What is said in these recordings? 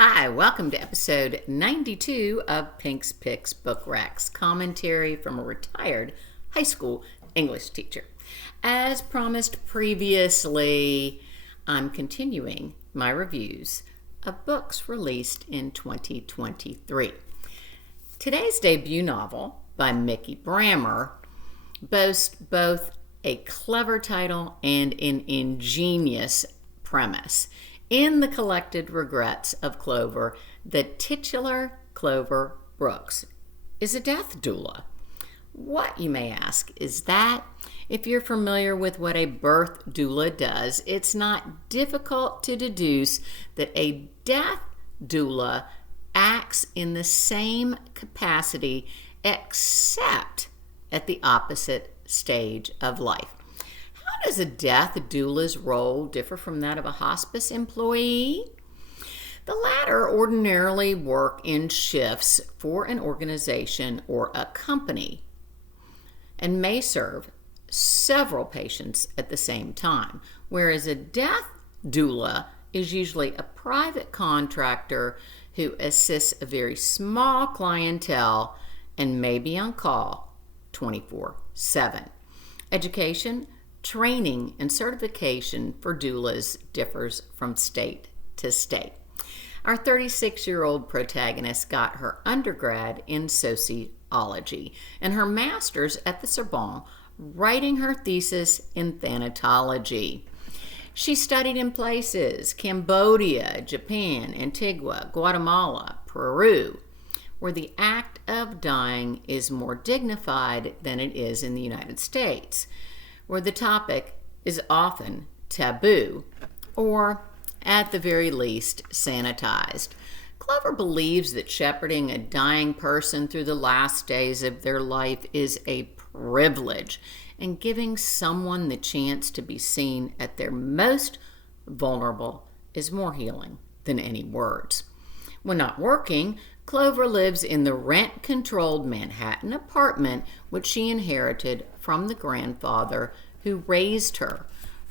Hi, welcome to episode 92 of Pink's Picks Book Racks, commentary from a retired high school English teacher. As promised previously, I'm continuing my reviews of books released in 2023. Today's debut novel by Mikki Brammer boasts both a clever title and an ingenious premise. In the Collected Regrets of Clover, the titular Clover Brooks is a death doula. What, you may ask, is that? If you're familiar with what a birth doula does, it's not difficult to deduce that a death doula acts in the same capacity except at the opposite stage of life. How does a death doula's role differ from that of a hospice employee? The latter ordinarily work in shifts for an organization or a company and may serve several patients at the same time, whereas a death doula is usually a private contractor who assists a very small clientele and may be on call 24/7. Education, training, and certification for doulas differs from state to state. Our 36-year-old protagonist got her undergrad in sociology and her master's at the Sorbonne, writing her thesis in thanatology. She studied in places Cambodia, Japan, Antigua, Guatemala, Peru, where the act of dying is more dignified than it is in the United States, where the topic is often taboo or, at the very least, sanitized. Clover believes that shepherding a dying person through the last days of their life is a privilege, and giving someone the chance to be seen at their most vulnerable is more healing than any words. When not working, Clover lives in the rent-controlled Manhattan apartment which she inherited from the grandfather who raised her.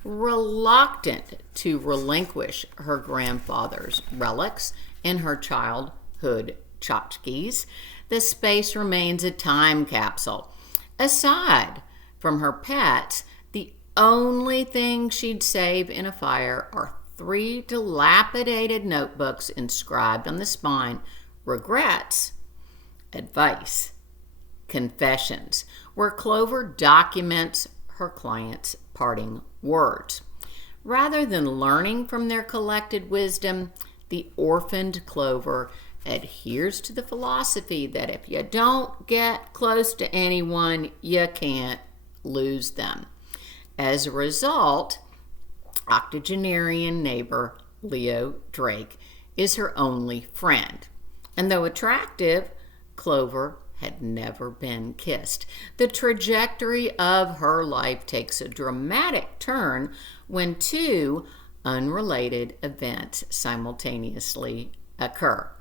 Reluctant to relinquish her grandfather's relics and her childhood tchotchkes, the space remains a time capsule. Aside from her pets, the only thing she'd save in a fire are 3 dilapidated notebooks inscribed on the spine: regrets, advice, confessions, where Clover documents her clients' parting words. Rather than learning from their collected wisdom, the orphaned Clover adheres to the philosophy that if you don't get close to anyone, you can't lose them. As a result, octogenarian neighbor Leo Drake is her only friend. And though attractive, Clover had never been kissed. The trajectory of her life takes a dramatic turn when 2 unrelated events simultaneously occur.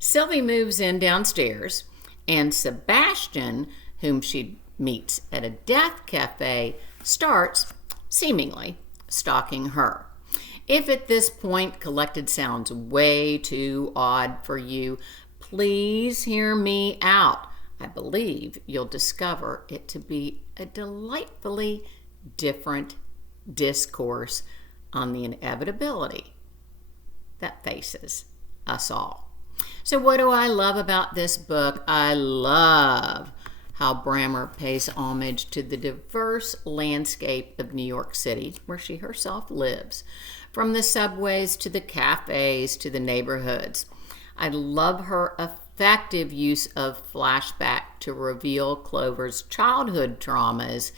Sylvie moves in downstairs, and Sebastian, whom she meets at a death cafe, starts, seemingly, stalking her. If at this point Collected sounds way too odd for you, please hear me out. I believe you'll discover it to be a delightfully different discourse on the inevitability that faces us all. So what do I love about this book? I love how Brammer pays homage to the diverse landscape of New York City, where she herself lives, from the subways to the cafes to the neighborhoods. I love her effective use of flashback to reveal Clover's childhood traumas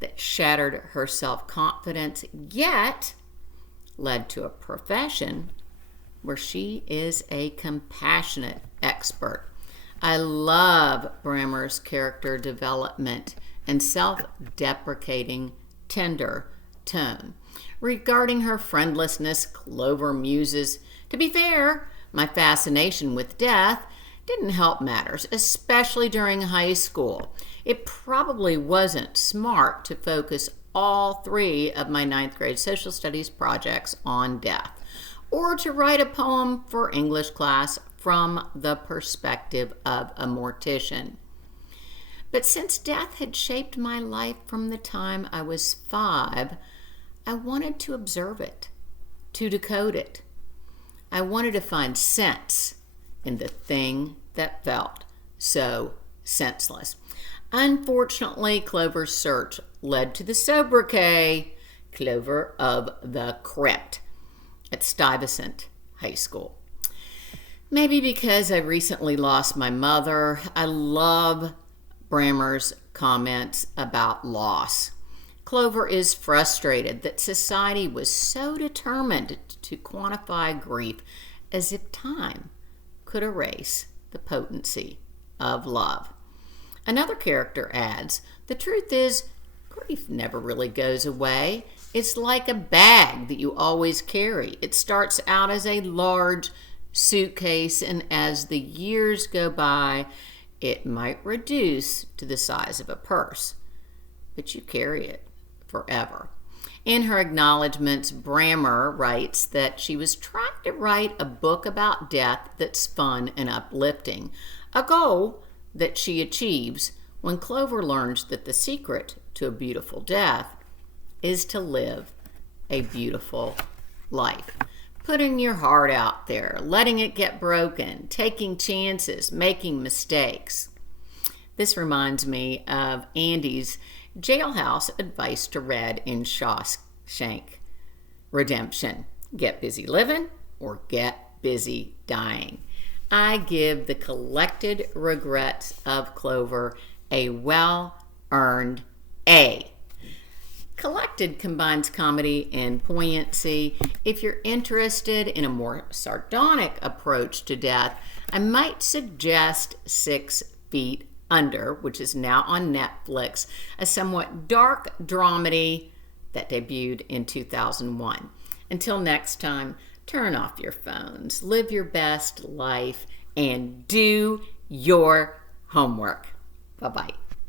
that shattered her self-confidence, yet led to a profession where she is a compassionate expert. I love Brammer's character development and self-deprecating, tender tone. Regarding her friendlessness, Clover muses, "To be fair, my fascination with death didn't help matters, especially during high school. It probably wasn't smart to focus all 3 of my 9th grade social studies projects on death. or to write a poem for English class from the perspective of a mortician. But since death had shaped my life from the time I was 5, I wanted to observe it, to decode it. I wanted to find sense in the thing that felt so senseless. Unfortunately, Clover's search led to the sobriquet Clover of the Crypt at Stuyvesant High School. Maybe because I recently lost my mother, I love Brammer's comments about loss. Clover is frustrated that society was so determined to quantify grief as if time could erase the potency of love. Another character adds, "The truth is, grief never really goes away. It's like a bag that you always carry. It starts out as a large suitcase, and as the years go by, it might reduce to the size of a purse, but you carry it forever." In her acknowledgments, Brammer writes that she was trying to write a book about death that's fun and uplifting, a goal that she achieves when Clover learns that the secret to a beautiful death is to live a beautiful life. Putting your heart out there, letting it get broken, taking chances, making mistakes. This reminds me of Andy's jailhouse advice to Red in Shawshank Redemption. Get busy living or get busy dying. I give the Collected Regrets of Clover a well-earned A. Collected combines comedy and poignancy. If you're interested in a more sardonic approach to death, I might suggest 6 Feet Under, which is now on Netflix, a somewhat dark dramedy that debuted in 2001. Until next time, turn off your phones, live your best life, and do your homework. Bye-bye.